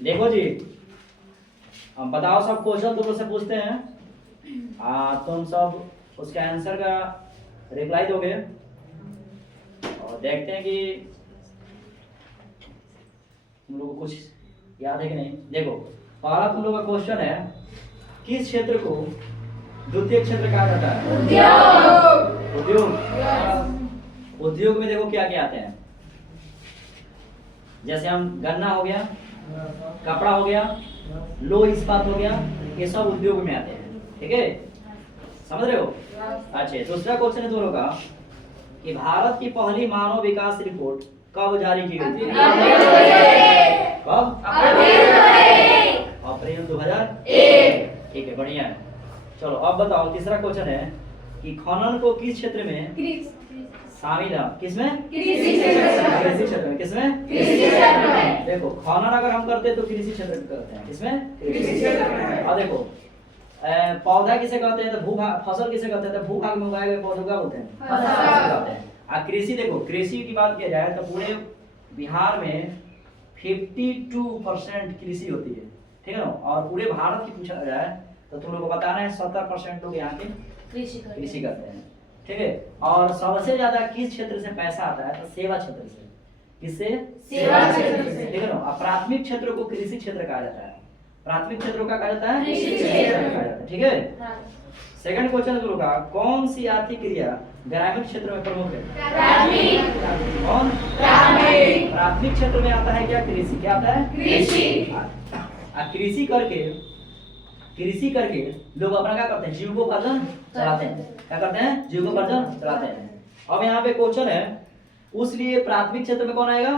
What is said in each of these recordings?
देखो जी, हम बताओ सब क्वेश्चन तुम लोग से पूछते हैं, तुम सब उसके आंसर का रिप्लाई दोगे और देखते हैं कि तुम लोग को कुछ याद है कि नहीं। देखो पहला तुम लोग का क्वेश्चन है, किस क्षेत्र को द्वितीय क्षेत्र कहा जाता है? उद्योग। उद्योग। उद्योग में देखो क्या क्या आते हैं, जैसे हम गन्ना हो गया, कपड़ा हो गया, लोह इस्पात हो गया, ये सब उद्योग में आते हैं। ठीक है, समझ रहे हो? अच्छा, दूसरा क्वेश्चन है तुम लोग का कि भारत की पहली मानव विकास रिपोर्ट कब जारी की गई थी? कब? अप्रैल 2001। ठीक है, बढ़िया है। चलो अब बताओ, तीसरा क्वेश्चन है कि खनन को किस क्षेत्र में शामिल है? किसमें? कृषि क्षेत्र में। किसमें? कृषि क्षेत्र में। देखो खनन अगर हम करते हैं तो कृषि क्षेत्र में करते हैं। किसमें? कृषि क्षेत्र में। और देखो पौधा किसे कहते हैं? तो भूभाग। फसल किसे कहते हैं? तो भूभाग में उगाए गए पौधों का बोलते हैं फसल कहते हैं। और कृषि, देखो कृषि की बात किया जाए तो पूरे बिहार में 52% कृषि होती है। ठीक है ना? और पूरे भारत की पूछा जाए तो तुम लोग को बताना है 70% लोग यहाँ के कृषि करते हैं। ठीक है, और सबसे ज्यादा किस क्षेत्र से पैसा आता है? तो सेवा क्षेत्र से। किससे? सेवा क्षेत्र से। ठीक है ना? प्राथमिक क्षेत्र को कृषि क्षेत्र कहा जाता है, प्राथमिक क्षेत्र का कहा जाता है कृषि क्षेत्र कहा जाता है। ठीक है, सेकंड क्वेश्चन तुम लोग का, कौन सी आर्थिक क्रिया ग्रामीण क्षेत्र में प्रमुख है? कौन? प्राथमिक क्षेत्र में आता है क्या? कृषि। क्या आता है? कृषि। कृषि करके लोग अपना क्या करते हैं? जीविकोपार्जन चलाते हैं। क्या करते हैं? जीविकोपार्जन चलाते हैं। अब यहाँ पे क्वेश्चन है, उसलिए प्राथमिक क्षेत्र में कौन आएगा?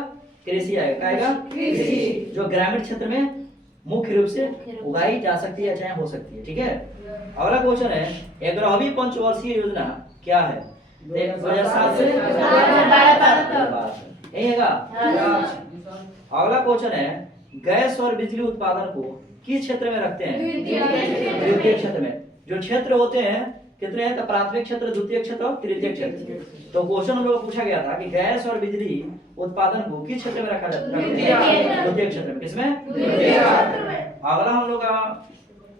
कृषि आएगा। क्या आएगा? कृषि, जो ग्रामीण क्षेत्र में मुख्य रूप से उगाई जा सकती है, चाहे हो सकती है। ठीक है, अगला क्वेश्चन है, 11वीं पंचवर्षीय योजना क्या है? 2007 से 2012 यही है। अगला क्वेश्चन है, गैस और बिजली उत्पादन को किस क्षेत्र में रखते हैं? द्वितीय क्षेत्र में। जो क्षेत्र होते हैं कितने हैं? तो प्राथमिक क्षेत्र, द्वितीय क्षेत्र और तृतीय क्षेत्र। तो क्वेश्चन हम लोग पूछा गया था कि गैस और बिजली उत्पादन को किस क्षेत्र में रखा जाता है? द्वितीय क्षेत्र में। किसमें? अगला हम लोग का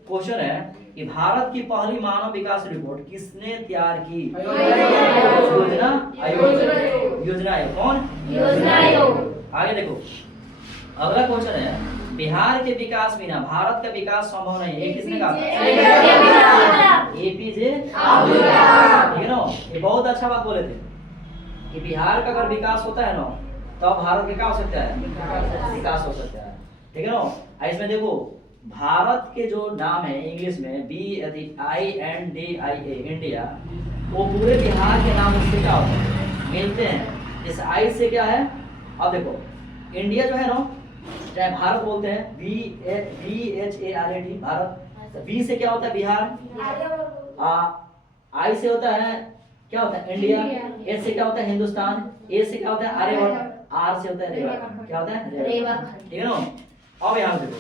क्वेश्चन है कि भारत की पहली मानव विकास रिपोर्ट किसने तैयार की? योजना आयोग। योजना आयोग। कौन? योजना आयोग। आगे देखो, अगला क्वेश्चन है, बिहार के विकास बिना भारत का विकास संभव नहीं है। ये किसने कहा? एपीजे अब्दुल कलाम। ठीक है ना? ये बहुत अच्छा बात बोले थे कि बिहार का अगर विकास होता है ना तो भारत का क्या हो सकता है? विकास हो सकता है। ठीक है ना? इसमें देखो भारत के जो नाम है इंग्लिश में BINDIA इंडिया, वो पूरे बिहार के नाम उससे क्या होते हैं? मिलते हैं। इस आई से क्या है? अब देखो इंडिया जो है ना, चाहे भारत बोलते हैं BHARAT भारत, तो बी से क्या होता है? बिहार। आई से होता है क्या होता है? इंडिया। एस से क्या होता है? हिंदुस्तान। ए से क्या होता है? आर्यभट्ट। आर से होता है रेवाखंड। क्या होता है? रेवाखंड। ठीक है ना? अब यहाँ देखो,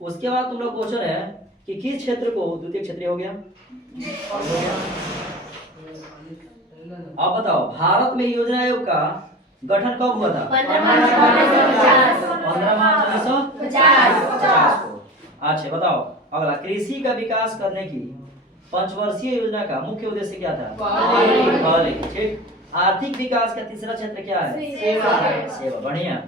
उसके बाद तुम लोग क्वेश्चन है कि किस क्षेत्र को द्वितीय क्षेत्र हो गया? अब बताओ, भारत में योजना आयोग का गठन कब हुआ था? 15 मार्च 1950 को। अच्छा बताओ, अगला, कृषि का विकास करने की पंचवर्षीय योजना का मुख्य उद्देश्य क्या था? पहले। ठीक, आर्थिक विकास का तीसरा क्षेत्र क्या है? सेवा। बढ़िया।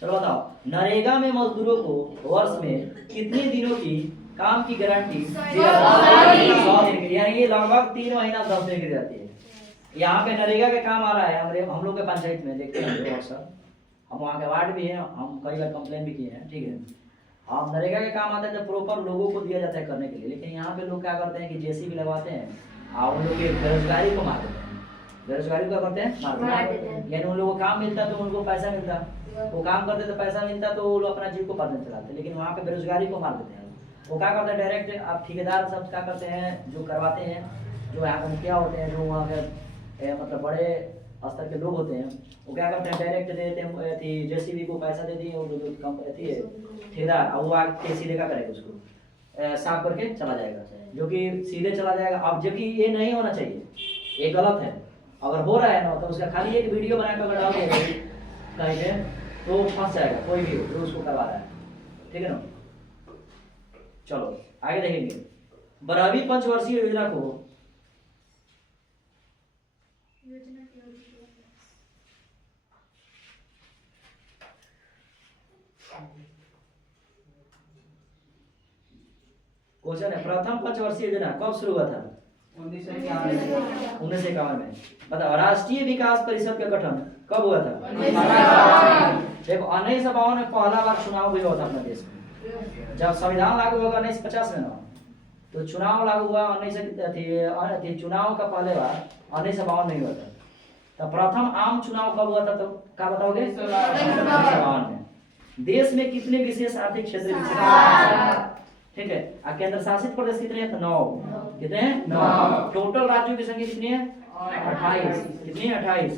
चलो बताओ, नरेगा में मजदूरों को वर्ष में कितने दिनों की काम की गारंटी? 100 दिन की, यानी ये लगभग 3 महीना 10 दिन की जाती है। यहाँ पे नरेगा का काम आ रहा है हम लोग के पंचायत में, देखते हैं अक्सर, हम वहाँ के वार्ड भी हैं, हम कई बार कंप्लेन भी किए हैं। ठीक है, हम नरेगा के काम आता है तो प्रॉपर लोगों को दिया जाता है करने के लिए, लेकिन यहाँ पे लोग क्या करते हैं कि जेसीबी लगवाते हैं और उन लोग बेरोजगारी को मार देते हैं। बेरोजगारी को करते हैं, मार देते हैं। यानी उन लोगों को काम मिलता तो उनको पैसा मिलता, वो काम करते तो पैसा मिलता तो वो लोग अपना जीव को पालन चलाते, लेकिन वहाँ पे बेरोजगारी को मार देते हैं। वो क्या करते हैं, डायरेक्ट आप ठेकेदार सब क्या करते हैं, जो करवाते हैं, जो यहाँ पे मुखिया होते हैं, जो वहाँ पे मतलब बड़े स्तर के लोग होते हैं, वो क्या करते हैं, डायरेक्ट दे देते हैं जेसीबी को पैसा दे दिए, और जो कम रहती है ठेकेदार, अब वो आके सीधे क्या करेगा, उसको साफ करके चला जाएगा, जो कि सीधे चला जाएगा। अब जबकि ये नहीं होना चाहिए, ये गलत है। अगर हो रहा है ना तो उसका खाली एक वीडियो बनाकर अगर डाल देगा कहीं पे तो फंस जाएगा, कोई भी हो जो उसको करवा रहा है, ठीक है ना। चलो आगे देखेंगे। 12वीं पंचवर्षीय योजना को क्वेश्चन है, प्रथम पंचवर्षीय योजना कब शुरू हुआ था? 1951 में। बताओ राष्ट्रीय विकास परिषद का गठन कब हुआ था? देखो 1952 में पहला बार चुनाव हुआ था अपने देश में। जब संविधान लागू होगा 1950 में ना, तो चुनाव लागू हुआ चुनाव का पहले बार 1952 में हुआ था। तो प्रथम आम चुनाव कब हुआ था? तो क्या बताओगे? 1952 में। देश में कितने विशेष आर्थिक क्षेत्र विकसित हैं? ठीक है। केंद्र शासित प्रदेश कितने हैं? 9। कितने हैं? 9। टोटल राज्यों की संख्या कितनी है? 28। कितनी है? 28।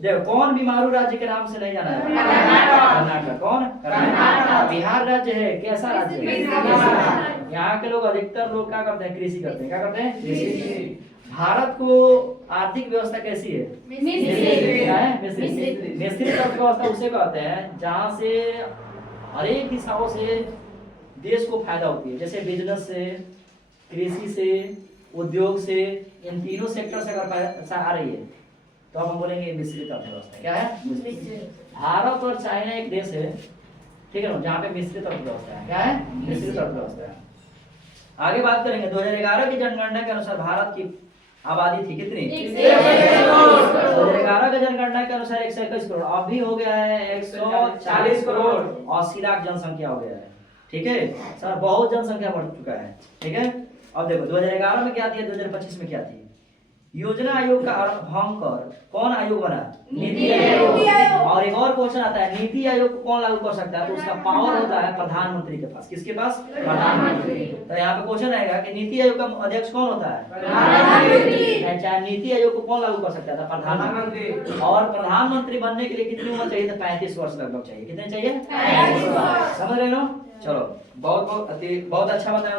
देखो कौन बीमारू राज्य के नाम से नहीं जाना है? कर्नाटक। कौन? कर्नाटक। बिहार राज्य है, कैसा राज्य है? यहाँ के लोग अधिकतर लोग क्या करते हैं? कृषि करते हैं। क्या करते हैं? कृषि। भारत को आर्थिक व्यवस्था कैसी है? मिश्रित अर्थव्यवस्था उसे कहते हैं जहाँ से हर एक दिशाओं से देश को फायदा होती है। जैसे बिजनेस से, कृषि से, उद्योग से, इन तीनों सेक्टर से अगर पैसा आ रही है तो अब हम बोलेंगे मिश्रित अर्थव्यवस्था। क्या है? भारत और चाइना एक देश है, ठीक है ना, जहाँ पे मिश्रित अर्थव्यवस्था है। क्या है? मिश्रित अर्थव्यवस्था है। आगे बात करेंगे 2011 की जनगणना के अनुसार भारत की आबादी थी कितनी? 2011 की जनगणना के अनुसार 121 करोड़। अभी हो गया है 140 करोड़, 80 लाख जनसंख्या हो गया है। ठीक है सर, बहुत जनसंख्या बढ़ चुका है। ठीक है। अब देखो 2011 में क्या थी, 2025 में क्या थी। योजना आयोग का भंग कर कौन आयोग बना? नीति आयोग। और एक और क्वेश्चन आता है, नीति आयोग को कौन लागू कर सकता है? तो उसका पावर होता है प्रधानमंत्री के पास। किसके पास? प्रधानमंत्री। तो यहाँ पे क्वेश्चन आएगा कि नीति आयोग का अध्यक्ष कौन होता है? प्रधानमंत्री। चाहे नीति आयोग को कौन लागू कर सकता था? प्रधानमंत्री। और प्रधानमंत्री बनने के लिए कितनी उम्र चाहिए? तो 35 वर्ष लगभग चाहिए। कितने चाहिए? 35 वर्ष। समझ रहे हो? चलो बहुत अच्छा बताया,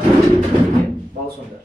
बहुत सुंदर।